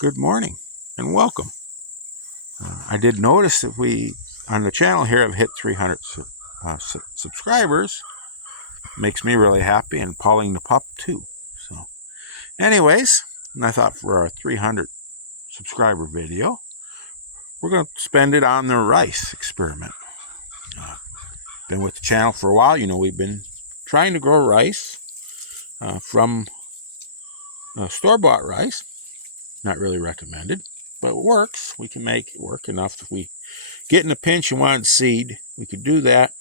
Good morning and welcome. I did notice that we on the channel here have hit 300 subscribers. Makes me really happy, and Pauline the pup too. So, anyways, and I thought for our 300 subscriber video, we're going to spend it on the rice experiment. Been with the channel for a while. You know, we've been trying to grow rice from store-bought rice. Not really recommended, but it works. We can make it work enough. If we get in a pinch and wanted seed, we could do that.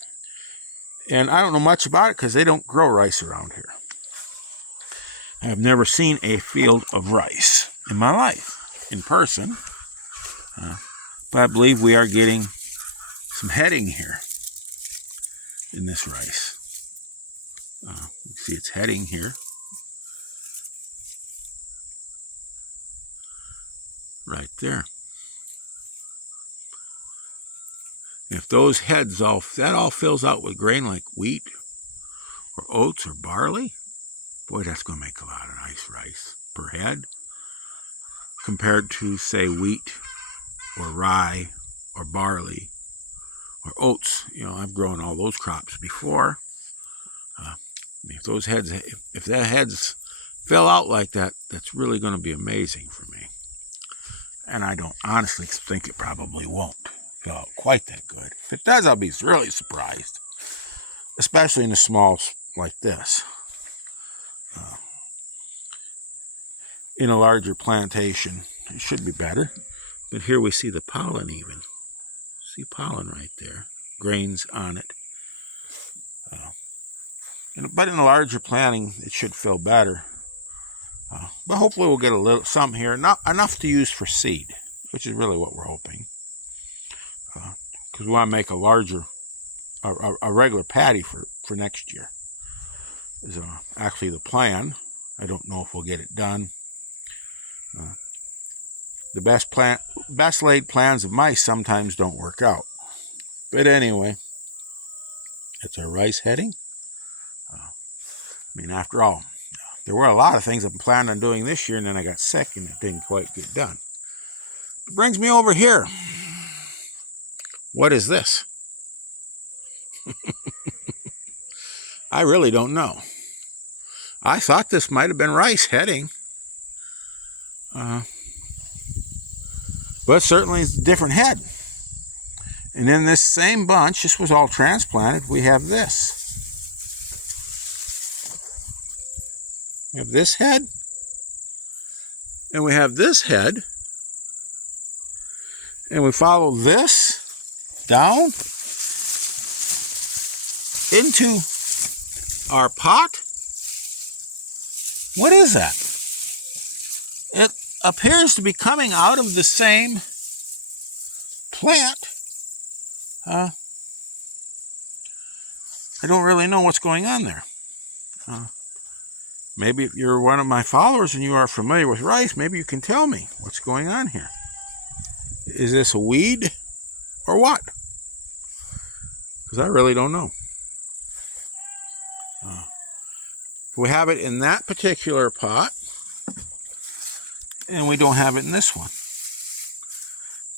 And I don't know much about it because they don't grow rice around here. I've never seen a field of rice in my life in person, but I believe we are getting some heading here in this rice. You can see it's heading here. Right there. If those heads that all fills out with grain like wheat or oats or barley, boy, that's going to make a lot of nice rice per head compared to, say, wheat or rye or barley or oats. You know, I've grown all those crops before. If those heads, if that heads fill out like that, that's really going to be amazing for me. And I don't honestly think it probably won't fill out quite that good. If it does, I'll be really surprised, especially in the smalls like this. In a larger plantation, it should be better. But here we see the pollen even. See pollen right there, grains on it. But in a larger planting, it should feel better. But hopefully we'll get some here, not enough to use for seed, which is really what we're hoping. Because we want to make a regular patty for next year. Is actually the plan. I don't know if we'll get it done. The best laid plans of mice sometimes don't work out. But anyway, it's our rice heading. I mean, after all, there were a lot of things I planned on doing this year, and then I got sick and it didn't quite get done. It brings me over here. What is this? I really don't know. I thought this might have been rice heading. But certainly it's a different head. And in this same bunch, this was all transplanted, we have this. We have this head, and we have this head, and we follow this down into our pot. What is that? It appears to be coming out of the same plant. I don't really know what's going on there. Maybe if you're one of my followers and you are familiar with rice, maybe you can tell me what's going on here. Is this a weed or what? Because I really don't know. We have it in that particular pot, and we don't have it in this one.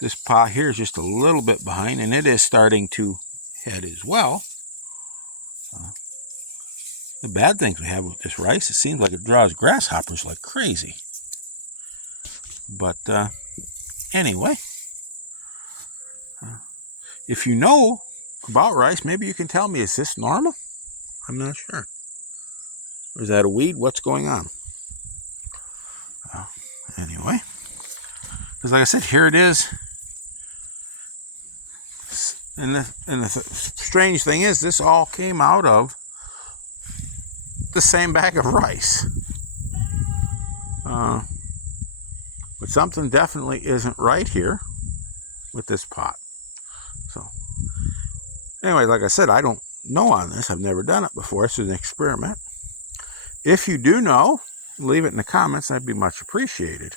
This pot here is just a little bit behind, and it is starting to head as well. The bad things we have with this rice, it seems like it draws grasshoppers like crazy. But anyway, if you know about rice, maybe you can tell me, is this normal? I'm not sure. Or is that a weed? What's going on? Anyway, because like I said, here it is. And the strange thing is, this all came out of the same bag of rice. But something definitely isn't right here with this pot. So, anyway, like I said, I don't know on this. I've never done it before. This is an experiment. If you do know, leave it in the comments. That'd be much appreciated.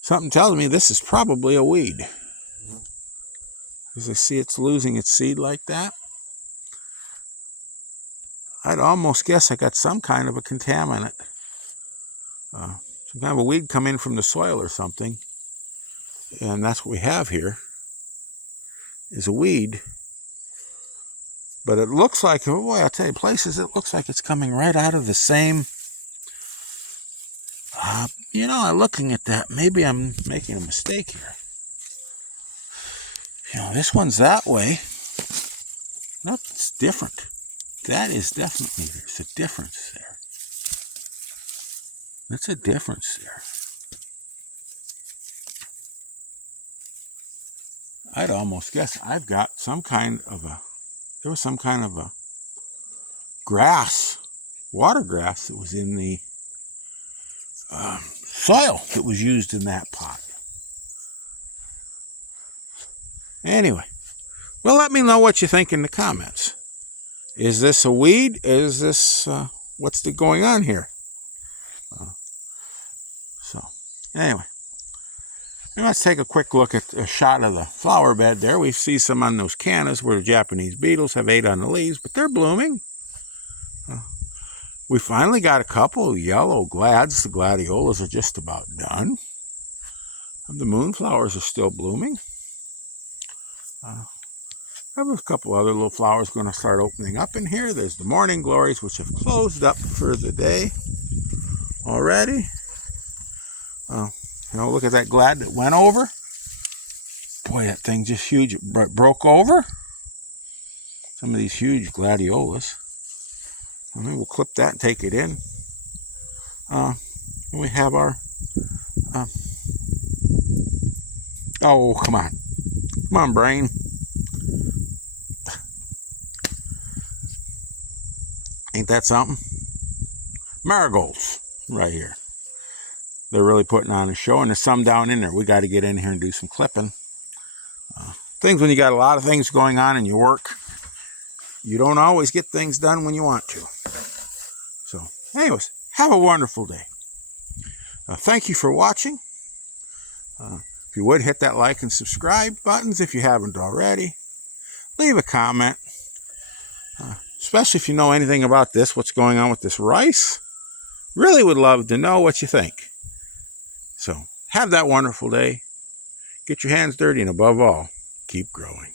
Something tells me this is probably a weed. As I see it's losing its seed like that. I'd almost guess I got some kind of a contaminant some kind of a weed come in from the soil or something. And that's what we have here, is a weed. But it looks like, oh boy, I'll tell you, places it looks like it's coming right out of the same. Looking at that, maybe I'm making a mistake here. This one's that way. No, it's different. That is definitely, there's a difference there. That's a difference there. I'd almost guess I've got there was some kind of a grass, water grass that was in the soil that was used in that pot. Anyway, well, let me know what you think in the comments. Is this a weed? Is this, what's going on here? Anyway, let's take a quick look at a shot of the flower bed there. We see some on those cannas where the Japanese beetles have ate on the leaves, but they're blooming. We finally got a couple of yellow glads. The gladiolas are just about done. And the moonflowers are still blooming. I have a couple other little flowers going to start opening up in here. There's the morning glories, which have closed up for the day already. Look at that glad that went over. Boy, that thing just huge. It broke over. Some of these huge gladiolas. Maybe we'll clip that and take it in. And we have our... oh, come on. Come on, brain. Ain't that something? Marigolds right here. They're really putting on a show, and there's some down in there. We got to get in here and do some clipping. Things when you got a lot of things going on in your work, you don't always get things done when you want to. So, anyways, have a wonderful day. Thank you for watching. If you would, hit that like and subscribe buttons if you haven't already. Leave a comment. Especially if you know anything about this, what's going on with this rice. Really would love to know what you think. So, have that wonderful day. Get your hands dirty, and above all, keep growing.